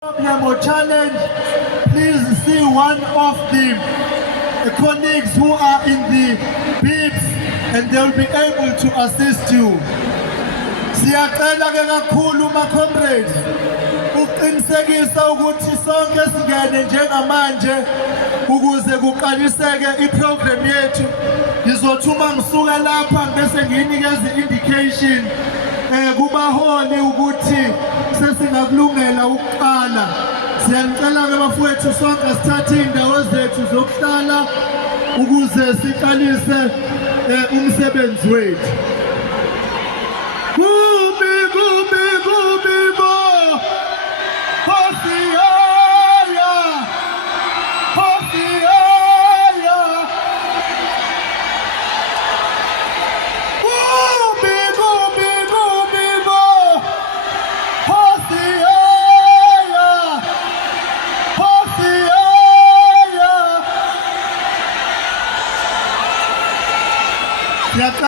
problem or challenge, please see one of the colleagues who are in the bits and they'll be able to assist you. Siyacela ke kakhulu ma comrades uqinisekisa ukuthi sonke singene njengamanje ukuze kuqaliseke iprogram yethu. Ngizothuma ngisuka lapha bese ngiyinikeza indication kubaholi ukuthi sesingakulungela ukuqala. Siyanicela ke bafowethu sonke sithathe indawo zethu zokuhlala ukuze siqalise umsebenzi wethu.